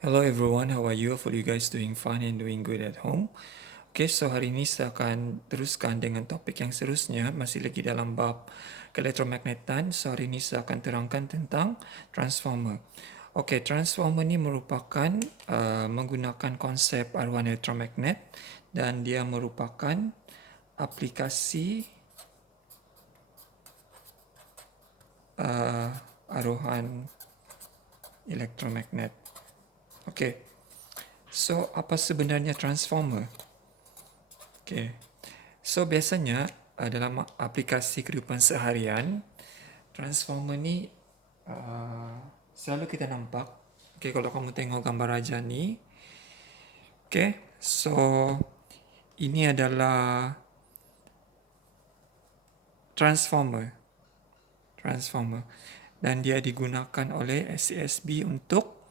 Hello everyone, how are you? Hopefully you guys doing fine and doing good at home. Okay, so hari ini saya akan teruskan dengan topik yang seterusnya, masih lagi dalam bab keelektromagnetan. So hari ini saya akan terangkan tentang transformer. Okay, transformer ni merupakan menggunakan konsep aruan elektromagnet dan dia merupakan aplikasi aruan elektromagnet. Okay, so apa sebenarnya transformer? Okay. So biasanya dalam aplikasi kehidupan seharian, transformer ni selalu kita nampak. Okay, kalau kamu tengok gambar raja ni, okay, so ini adalah transformer, dan dia digunakan oleh SCSB untuk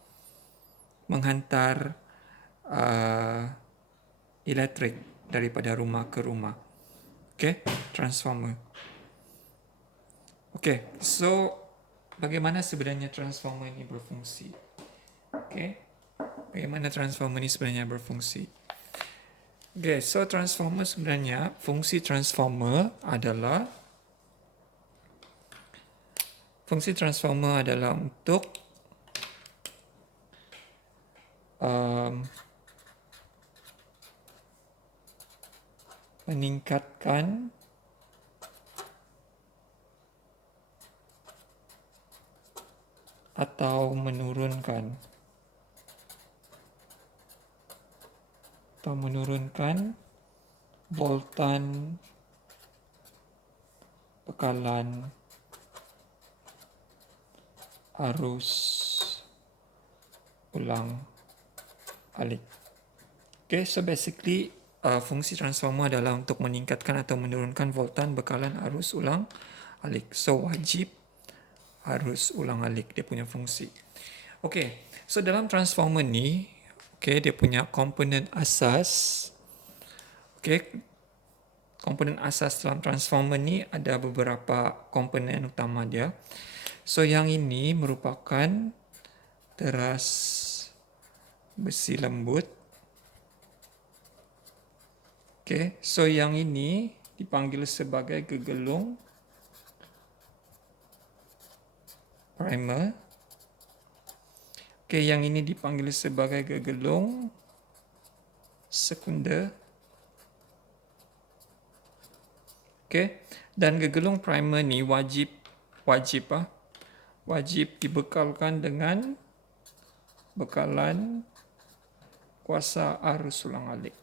menghantar elektrik daripada rumah ke rumah. Okay, transformer. Okay, so bagaimana sebenarnya transformer ini berfungsi? Okay, bagaimana transformer ini sebenarnya berfungsi? Okay, so transformer sebenarnya, fungsi transformer adalah untuk meningkatkan atau menurunkan voltan bekalan arus ulang alik. Okay, so basically fungsi transformer adalah untuk meningkatkan atau menurunkan voltan bekalan arus ulang alik. So wajib arus ulang alik dia punya fungsi. Okay, so dalam transformer ni, okay, dia punya komponen asas. Okay, komponen asas dalam transformer ni ada beberapa komponen utama dia. So yang ini merupakan teras besi lembut. Okay, so yang ini dipanggil sebagai gegelung primer. Okay, yang ini dipanggil sebagai gegelung sekunder. Okay, dan gegelung primer ni wajib dibekalkan dengan bekalan kuasa arus ulang alik.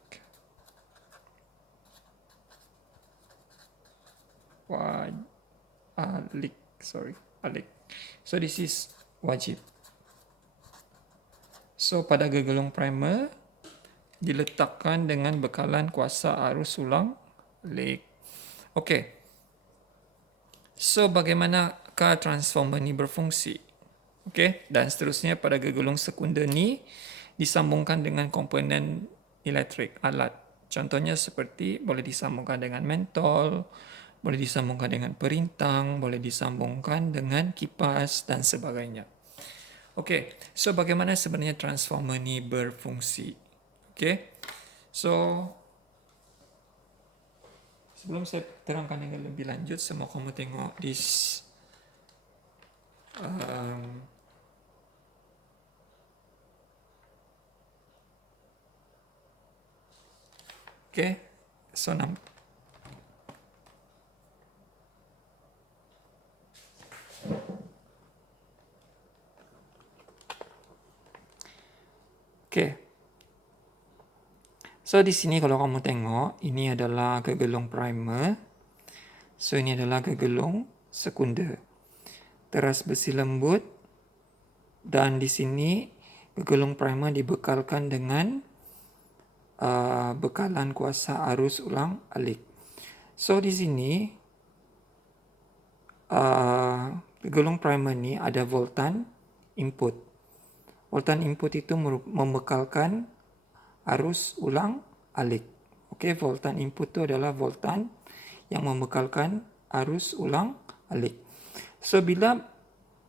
Alik. So this is wajib. So pada gegelung primer diletakkan dengan bekalan kuasa arus ulang alik. Okey. So bagaimanakah transformer ni berfungsi? Okey, dan seterusnya pada gegelung sekunder ni disambungkan dengan komponen elektrik alat. Contohnya seperti boleh disambungkan dengan mentol, boleh disambungkan dengan perintang, boleh disambungkan dengan kipas dan sebagainya. Okey, so bagaimana sebenarnya transformer ni berfungsi? Okey. So sebelum saya terangkan dengan lebih lanjut, saya mahu kamu tengok this okay, so okay. So di sini kalau kamu tengok, ini adalah gegelung primer. So ini adalah gegelung sekunder. Teras besi lembut, dan di sini gegelung primer dibekalkan dengan bekalan kuasa arus ulang alik. So di sini gegelung primer ni ada voltan input. Voltan input itu membekalkan arus ulang alik. Okey, voltan input itu adalah voltan yang membekalkan arus ulang alik. So bila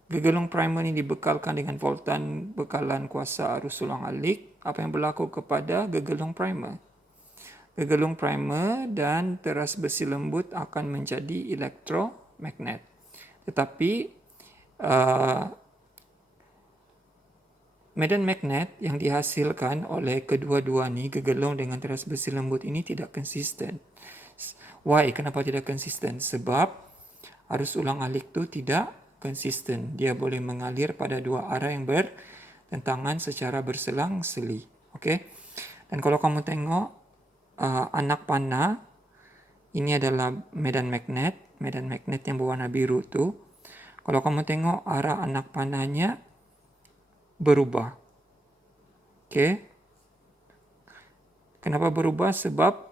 gegelung primer ni dibekalkan dengan voltan bekalan kuasa arus ulang alik, apa yang berlaku kepada gegelung primer? Gegelung primer dan teras besi lembut akan menjadi elektromagnet. Tetapi medan magnet yang dihasilkan oleh kedua-dua ni, gegelung dengan teras besi lembut ini tidak konsisten. Why? Kenapa tidak konsisten? Sebab arus ulang alik tu tidak konsisten. Dia boleh mengalir pada dua arah yang bertentangan secara berselang-seli. Okey. Dan kalau kamu tengok anak panah, ini adalah medan magnet yang berwarna biru tu. Kalau kamu tengok arah anak panahnya berubah. Okey. Kenapa berubah? Sebab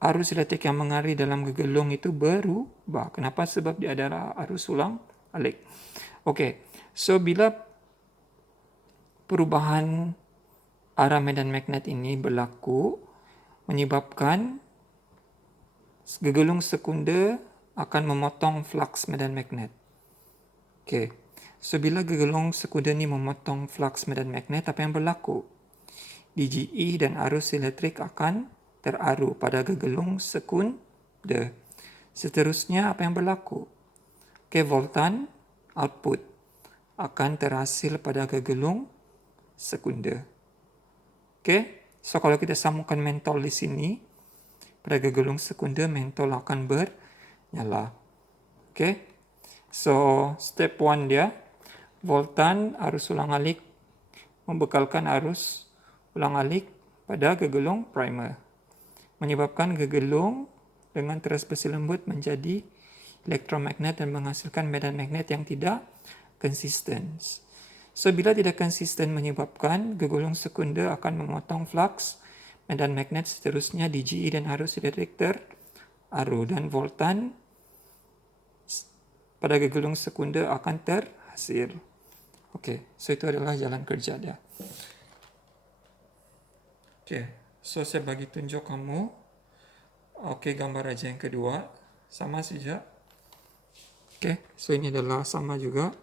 arus elektrik yang mengalir dalam gegelung itu berubah. Kenapa? Sebab dia adalah arus ulang alik. Okey. So bila perubahan arah medan magnet ini berlaku, menyebabkan gegelung sekunder akan memotong flux medan magnet. Okey. So bila gegelung sekunder ni memotong flux medan magnet, apa yang berlaku? DGE dan arus elektrik akan teraru pada gegelung sekunder. Seterusnya apa yang berlaku? Okey, voltan output akan terhasil pada gegelung sekunder. Okey. So kalau kita sambungkan mentol di sini, pada gegelung sekunder mentol akan bernyala. Okey. So step 1 dia, voltan arus ulang alik membekalkan arus ulang alik pada gegelung primer, menyebabkan gegelung dengan teras besi lembut menjadi elektromagnet dan menghasilkan medan magnet yang tidak konsisten. So bila tidak konsisten, menyebabkan gegelung sekunder akan memotong flux medan magnet, seterusnya DGE dan arus elektrik teraru dan voltan pada gegelung sekunder akan terhasil. Okey, so itu adalah jalan kerja dia. Okey, so saya bagi tunjuk kamu. Okey, gambar aja yang kedua. Sama saja. Okey, so ini adalah sama juga.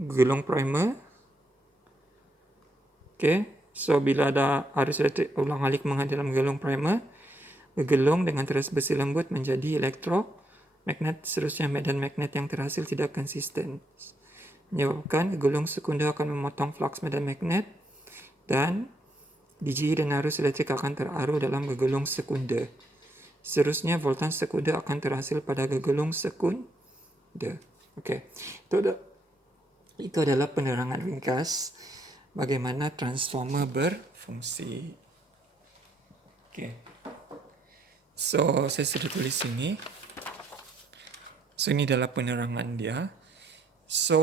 Gegelung primer. Okey, so bila ada arus elektrik ulang alik mengalir dalam gegelung primer, gegelung dengan teras besi lembut menjadi elektromagnet, seterusnya medan magnet yang terhasil tidak konsisten, menyebabkan gegelung sekunder akan memotong flux medan magnet dan DGE dan arus elektrik akan teraru dalam gegelung sekunder. Seterusnya voltan sekunder akan terhasil pada gegelung sekunder. Okey, itu adalah penerangan ringkas bagaimana transformer berfungsi. Okey. So saya sudah tulis sini. So ini adalah penerangan dia. So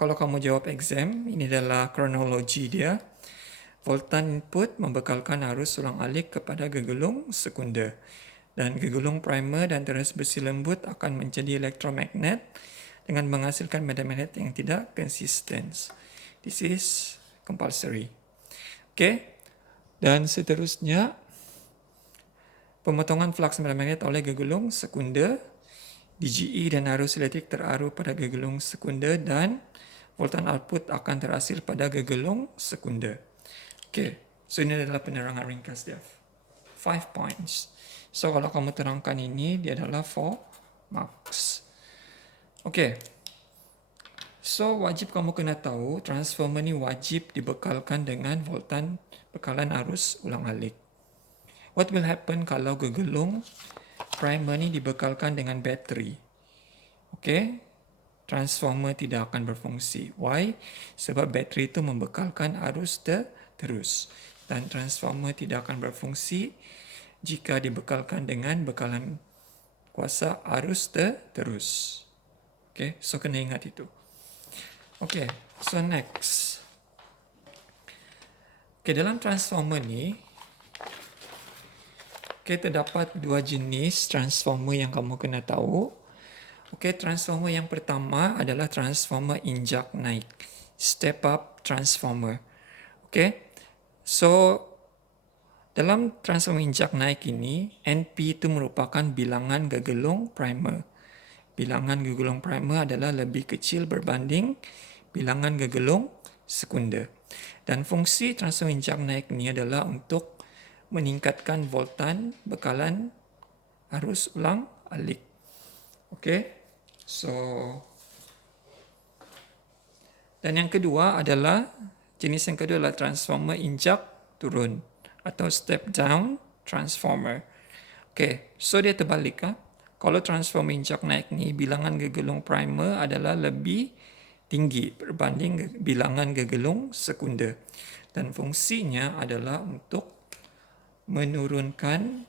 kalau kamu jawab exam, ini adalah kronologi dia. Voltan input membekalkan arus ulang alik kepada gegelung sekunder. Dan gegelung primer dan teras besi lembut akan menjadi elektromagnet dengan menghasilkan medan magnet yang tidak konsisten. This is compulsory. Okay. Dan seterusnya, pemotongan flux medan magnet oleh gegelung sekunder, DGE dan arus elektrik teraru pada gegelung sekunder dan voltan output akan terhasil pada gegelung sekunder. Okay, so ini adalah penerangan ringkas dia. 5 points. So kalau kamu terangkan ini, dia adalah 4 marks. Okay. So wajib kamu kena tahu, transformer ni wajib dibekalkan dengan voltan bekalan arus ulang alik. What will happen kalau gegelung primer ni dibekalkan dengan bateri? Okay, transformer tidak akan berfungsi. Why? Sebab bateri itu membekalkan arus terus. Dan transformer tidak akan berfungsi jika dibekalkan dengan bekalan kuasa arus terus. Okay, so kena ingat itu. Okay, so next. Okay, dalam transformer ni, okay, terdapat dua jenis transformer yang kamu kena tahu. Okay, transformer yang pertama adalah transformer injak naik, step up transformer. Okay, so dalam transformer injak naik ini, NP itu merupakan bilangan gegelung primer. bilangan gegelung primer adalah lebih kecil berbanding bilangan gegelung sekunder. Dan fungsi transform injak naik ni adalah untuk meningkatkan voltan bekalan arus ulang alik. Okey. So dan yang kedua adalah jenis yang kedua adalah transformer injak turun atau step down transformer. Okey, so dia terbalik ah. Kalau transformer injak naik ni bilangan gegelung primer adalah lebih tinggi berbanding bilangan gegelung sekunder. Dan fungsinya adalah untuk menurunkan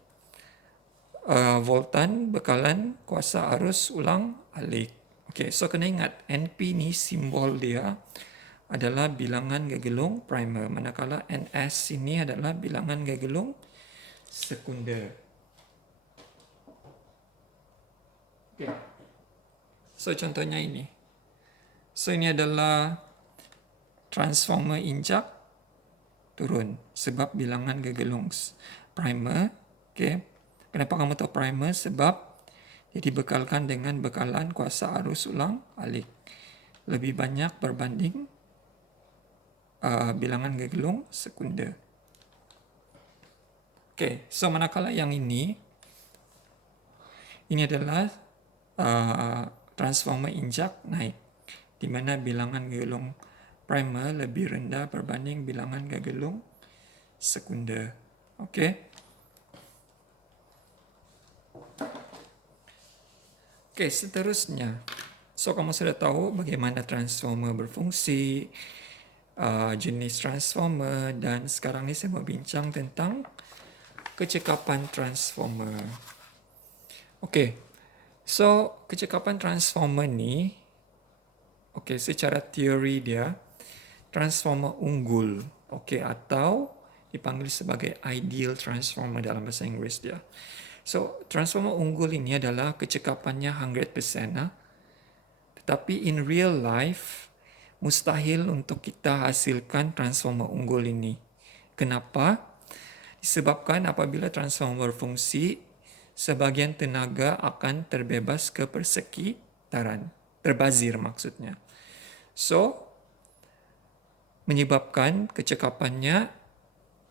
voltan bekalan kuasa arus ulang alik. Okey, so kena ingat NP ni simbol dia adalah bilangan gegelung primer, manakala NS ini adalah bilangan gegelung sekunder. Okay. So contohnya ini. So ini adalah transformer injak turun sebab bilangan gegelung primer. Okay. Kenapa kamu tahu primer? Sebab dia dibekalkan dengan bekalan kuasa arus ulang alik lebih banyak berbanding bilangan gegelung sekunder. Okay, so manakala yang ini adalah transformer injak naik, di mana bilangan gegelung primer lebih rendah berbanding bilangan gegelung sekunder. Okay. Okay, seterusnya. So, kamu sudah tahu bagaimana transformer berfungsi, jenis transformer, dan sekarang ni saya mau bincang tentang kecekapan transformer. Okay, so kecekapan transformer ni, okay, secara teori dia, transformer unggul, okay, atau dipanggil sebagai ideal transformer dalam bahasa Inggeris dia. So, transformer unggul ini adalah kecekapannya 100%. Tetapi in real life, mustahil untuk kita hasilkan transformer unggul ini. Kenapa? Disebabkan apabila transformer berfungsi, sebahagian tenaga akan terbebas ke persekitaran. Terbazir maksudnya. So, menyebabkan kecekapannya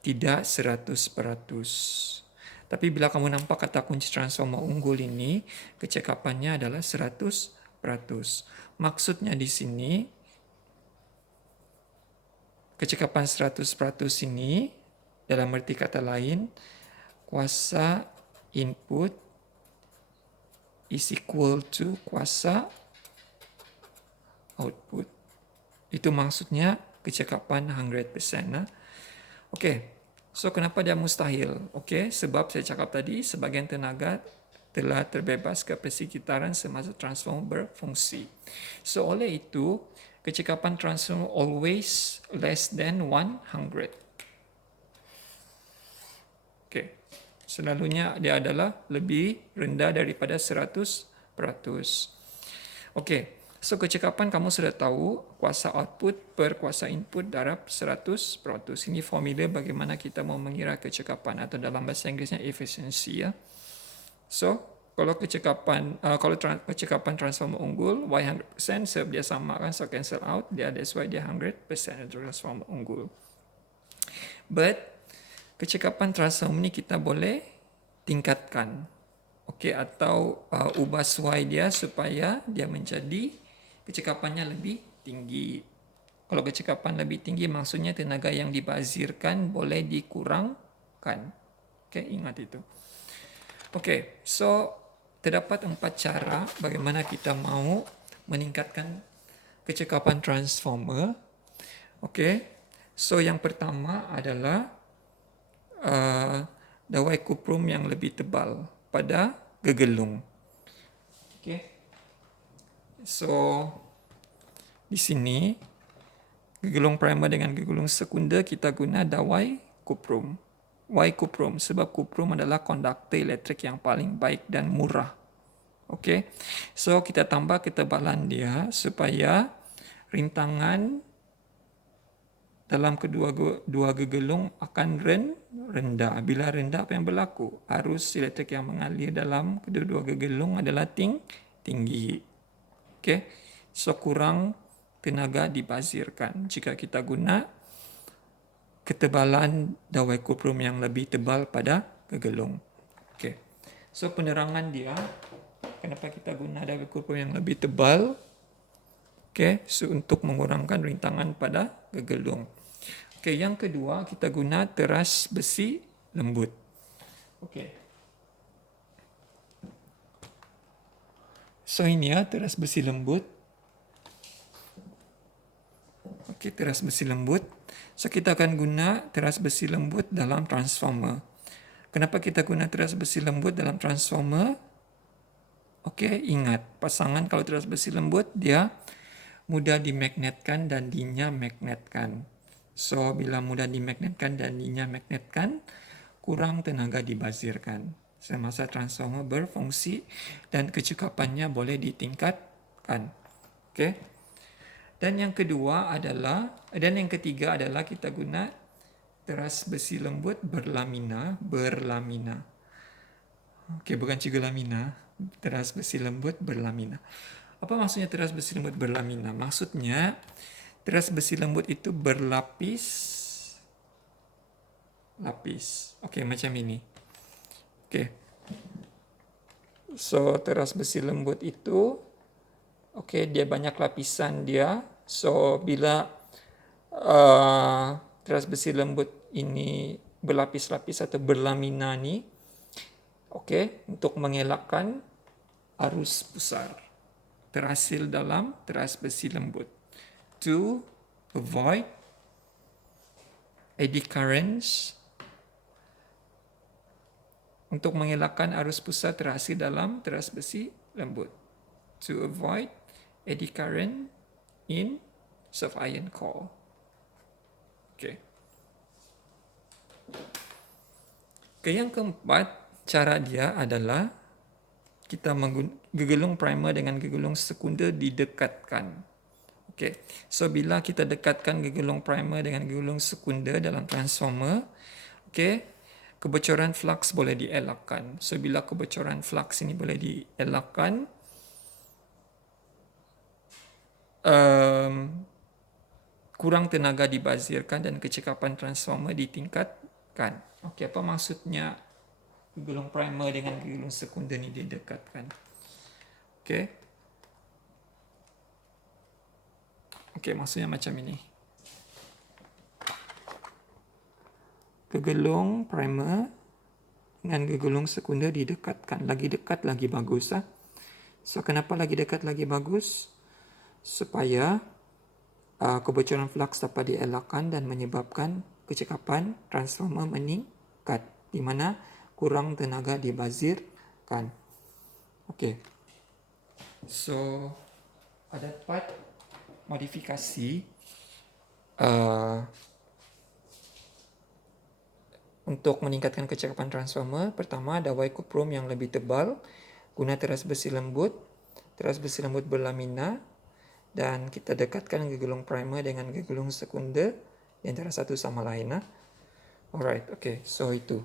tidak 100%. Tapi bila kamu nampak kata kunci transformer unggul ini, kecekapannya adalah 100%. Maksudnya di sini, kecekapan 100% ini, dalam arti kata lain, kuasa input is equal to kuasa output. Itu maksudnya kecekapan 100%. Okey. So, kenapa dia mustahil? Okey, sebab saya cakap tadi, sebahagian tenaga telah terbebas ke persekitaran semasa transformer berfungsi. So, oleh itu, kecekapan transformer always less than 100. Okey, selalunya dia adalah lebih rendah daripada 100%. Okey. So, kecekapan kamu sudah tahu, kuasa output per kuasa input darab 100%. Ini formula bagaimana kita mau mengira kecekapan, atau dalam bahasa Inggerisnya efficiency. Ya. So, kalau kecekapan transformer unggul, Y 100%, sebab dia sama kan, so cancel out, that's why dia 100% transformer unggul. But, kecekapan transformer ni kita boleh tingkatkan. Okey, atau ubah suai dia supaya dia menjadi kecekapannya lebih tinggi. Kalau kecekapan lebih tinggi, maksudnya tenaga yang dibazirkan boleh dikurangkan. Okey, ingat itu. Okey, so terdapat 4 cara bagaimana kita mau meningkatkan kecekapan transformer. Okey, so yang pertama adalah dawai kuprum yang lebih tebal pada gegelung. Okey. So, di sini gegelung primer dengan gegelung sekunder kita guna dawai kuprum. Y kuprum sebab kuprum adalah konduktor elektrik yang paling baik dan murah. Okey. So, kita tambah ketebalan dia supaya rintangan dalam dua gegelung akan rendah. Bila rendah, apa yang berlaku? Arus elektrik yang mengalir dalam kedua-dua gegelung adalah tinggi. tinggi. Okay, so kurang tenaga dibazirkan jika kita guna ketebalan dawai kuprum yang lebih tebal pada gegelung. Okay, so penerangan dia, kenapa kita guna dawai kuprum yang lebih tebal? Okay, so untuk mengurangkan rintangan pada gegelung. Okay, yang kedua kita guna teras besi lembut. Okay. So ini ya teras besi lembut. Okey, teras besi lembut. So kita akan guna teras besi lembut dalam transformer. Kenapa kita guna teras besi lembut dalam transformer? Okey, ingat pasangan kalau teras besi lembut dia mudah dimagnetkan dan dinya magnetkan. So bila mudah dimagnetkan dan dinya magnetkan, kurang tenaga dibazirkan semasa transformer berfungsi dan kecekapannya boleh ditingkatkan. Okey. Dan yang ketiga adalah kita guna teras besi lembut berlamina. Okey, bukan cigu lamina, teras besi lembut berlamina. Apa maksudnya teras besi lembut berlamina? Maksudnya teras besi lembut itu berlapis. Okey, macam ini. Okey. So teras besi lembut itu dia banyak lapisan dia. So bila teras besi lembut ini berlapis-lapis atau berlamina ni, untuk mengelakkan arus pusar terhasil dalam teras besi lembut. To avoid eddy currents, untuk mengelakkan arus pusar terhasil dalam teras besi lembut. To avoid eddy current in soft iron core. Okay, yang keempat, cara dia adalah kita gegelung primer dengan gegelung sekunder didekatkan. Okay, so bila kita dekatkan gegelung primer dengan gegelung sekunder dalam transformer, kebocoran flux boleh dielakkan. So bila kebocoran flux ini boleh dielakkan, kurang tenaga dibazirkan dan kecekapan transformer ditingkatkan. Okey, apa maksudnya gegelung primer dengan gegelung sekunder ni didekatkan? Okey, maksudnya macam ini. Gegelung primer dengan gegelung sekunder didekatkan. Lagi dekat lagi bagus. So kenapa lagi dekat lagi bagus? Supaya kebocoran flux dapat dielakkan dan menyebabkan kecekapan transformer meningkat, di mana kurang tenaga dibazirkan. Okey. So ada 4 modifikasi untuk meningkatkan kecekapan transformer. Pertama, dawai kuprum yang lebih tebal, guna teras besi lembut berlamina, dan kita dekatkan gegelung primer dengan gegelung sekunder di antara satu sama lain. Alright, so itu.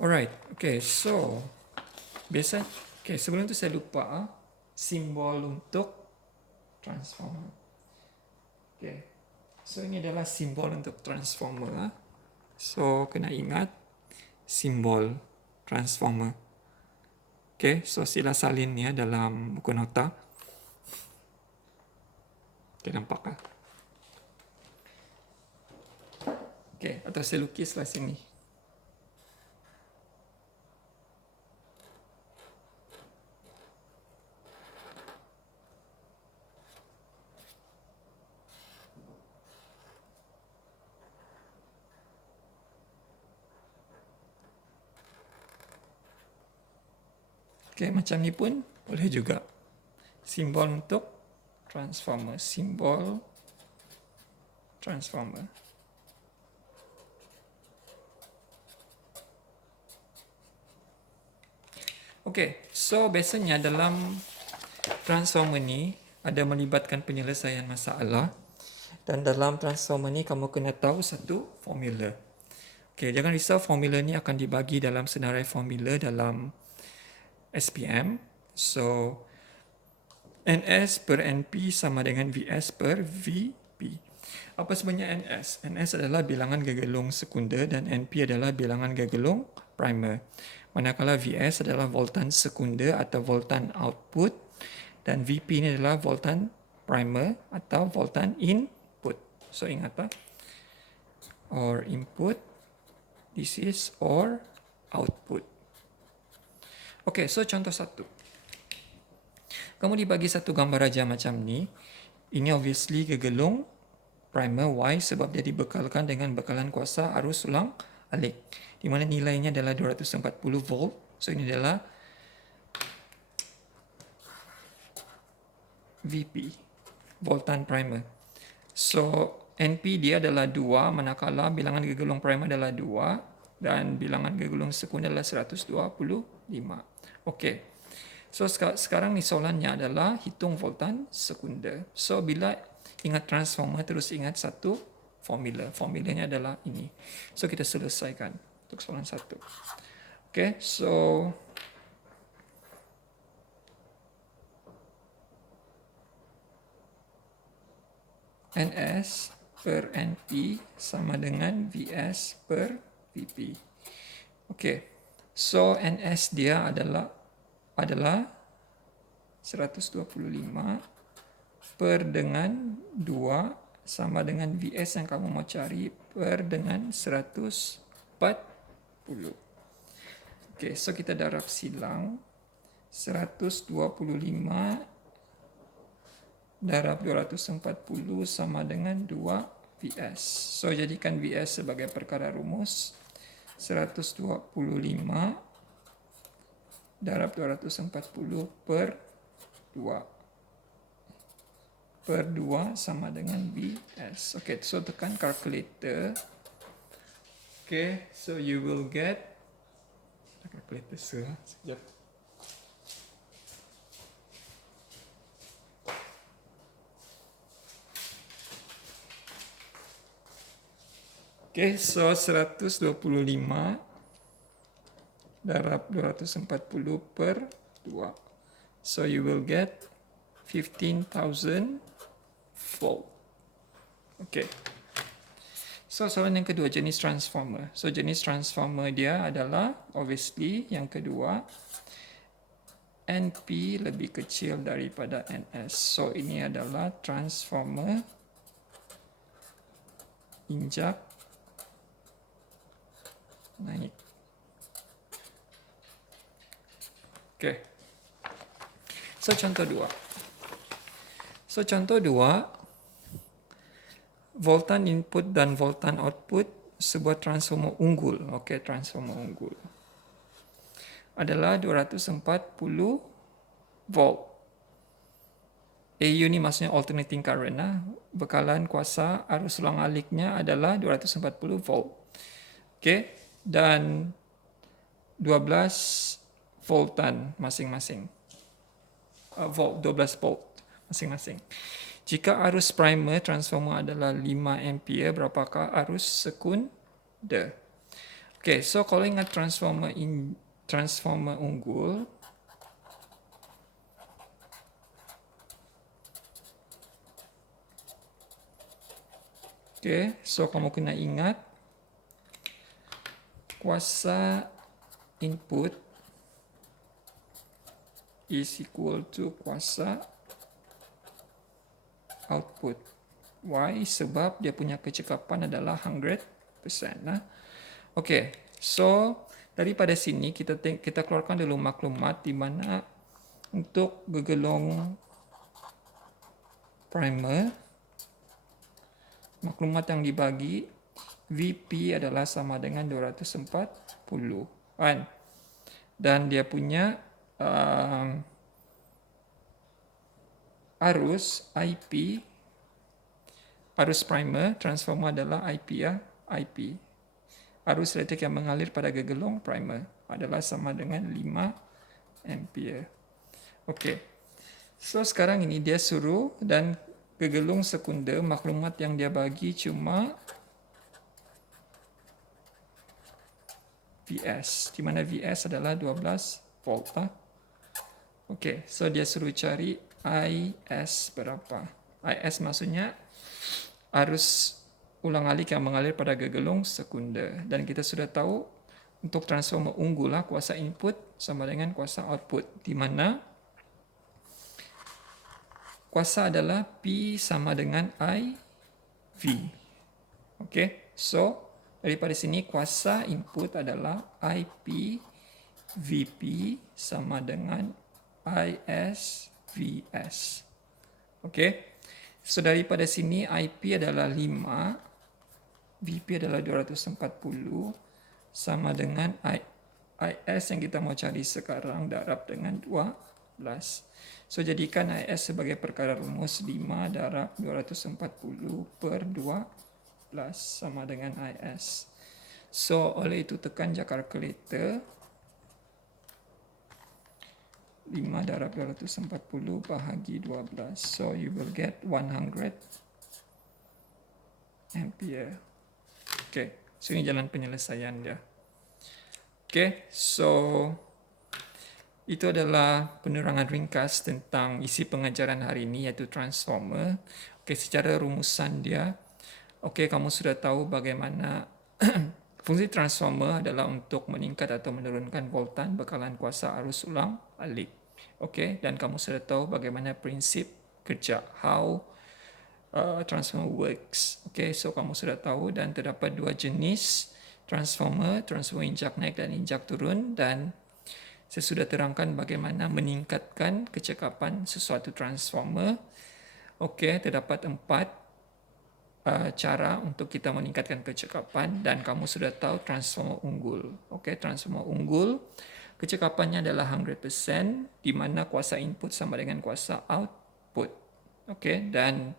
Alright, so sebelum itu saya lupa simbol untuk transformer. So ini adalah simbol untuk transformer. So kena ingat simbol transformer. So sila salin ya dalam buku nota. Nampak tak? Atau saya lukislah sini. Macam ni pun boleh juga. Simbol untuk transformer. Simbol transformer. So biasanya dalam transformer ni ada melibatkan penyelesaian masalah. Dan dalam transformer ni kamu kena tahu satu formula. Jangan risau, formula ni akan dibagi dalam senarai formula dalam SPM. So NS per NP sama dengan VS per VP. Apa sebenarnya NS? NS adalah bilangan gegelung sekunder dan NP adalah bilangan gegelung primer. Manakala VS adalah voltan sekunder atau voltan output dan VP ini adalah voltan primer atau voltan input. So ingat or input, this is or output. Okay, so contoh satu. Kamu dibagi satu gambar aja macam ni. Ini obviously gegelung primer Y sebab dia dibekalkan dengan bekalan kuasa arus ulang alik. Di mana nilainya adalah 240 volt. So ini adalah VP, voltan primer. So NP dia adalah 2, manakala bilangan gegelung primer adalah 2 dan bilangan gegelung sekunder adalah 125. Okey. So sekarang ni soalannya adalah hitung voltan sekunder. So bila ingat transformer, terus ingat satu formula. Formulanya adalah ini. So kita selesaikan untuk soalan satu. Okay, so NS per NP sama dengan VS per VP. Okay, so NS dia adalah 125 per dengan 2 sama dengan VS yang kamu mau cari per dengan 140. Okay, so kita darab silang 125 darab 240 sama dengan 2 VS. So jadikan VS sebagai perkara rumus 125 darab 240 per 2 sama dengan VS. Okay, so tekan calculator. Okay, so you will get calculator sekejap. Okay, so 125 darab 240 per 2. So you will get 15,000 volt. Okay. So soalan yang kedua, jenis transformer. So jenis transformer dia adalah obviously yang kedua NP lebih kecil daripada NS. So ini adalah transformer injak naik. Okay. So contoh 2. Voltan input dan voltan output sebuah transformer unggul. Okay, transformer unggul adalah 240 volt. AU ni maksudnya alternating current Bekalan kuasa arus ulang aliknya adalah 240 volt. Okay, dan 12 voltan masing-masing. 12 volt masing-masing. Jika arus primer transformer adalah 5 ampere, berapakah arus sekunder? Okay, so kalau ingat transformer unggul, okay, so kamu kena ingat kuasa input is equal to kuasa output. Why? Sebab dia punya kecekapan adalah 100%. Okay, so daripada sini kita keluarkan dulu maklumat di mana untuk gegelung primer, maklumat yang dibagi VP adalah sama dengan 240 kan? Dan dia punya arus IP, arus primer transformer adalah IP IP. Arus elektrik yang mengalir pada gegelung primer adalah sama dengan 5 ampere. Okey. So sekarang ini dia suruh dan gegelung sekunder, maklumat yang dia bagi cuma VS, di mana VS adalah 12 volt. Okay, so dia suruh cari IS berapa. IS maksudnya arus ulang alik yang mengalir pada gegelung sekunder. Dan kita sudah tahu untuk transformer unggul lah, kuasa input sama dengan kuasa output, di mana kuasa adalah P sama dengan I V. Okay, so daripada sini kuasa input adalah IP VP sama dengan IS VS. Okay, so daripada sini IP adalah 5, VP adalah 240 sama dengan IS yang kita mau cari sekarang darab dengan 12. So jadikan IS sebagai perkara rumus 5 darab 240 per 12 sama dengan IS. So oleh itu tekan je kalkulator. 5 darab 240 bahagi 12. So you will get 100 ampere. Okay, so ini jalan penyelesaian dia. Okay, so itu adalah penerangan ringkas tentang isi pengajaran hari ini, iaitu transformer. Okay, secara rumusan dia, okay, kamu sudah tahu bagaimana fungsi transformer adalah untuk meningkat atau menurunkan voltan bekalan kuasa arus ulang alik. Okay, dan kamu sudah tahu bagaimana prinsip kerja, how transformer works. Okay, so kamu sudah tahu, dan terdapat dua jenis transformer injak naik dan injak turun, dan saya sudah terangkan bagaimana meningkatkan kecekapan sesuatu transformer. Okey, terdapat 4 cara untuk kita meningkatkan kecekapan, dan kamu sudah tahu transformer unggul. Okey, transformer unggul kecekapannya adalah 100%, di mana kuasa input sama dengan kuasa output. Okey, dan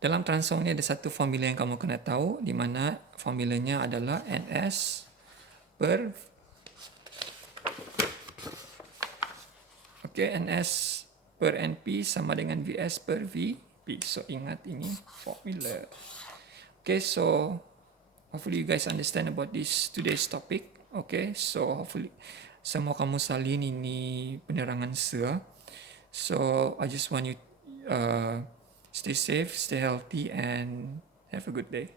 dalam transformer ini ada satu formula yang kamu kena tahu, di mana formulanya adalah NS per NS per NP sama dengan VS per VP. So ingat ini formula. Okay, so hopefully you guys understand about this today's topic. Okay, so hopefully semua kamu salin ini penerangan saya. So I just want you stay safe, stay healthy, and have a good day.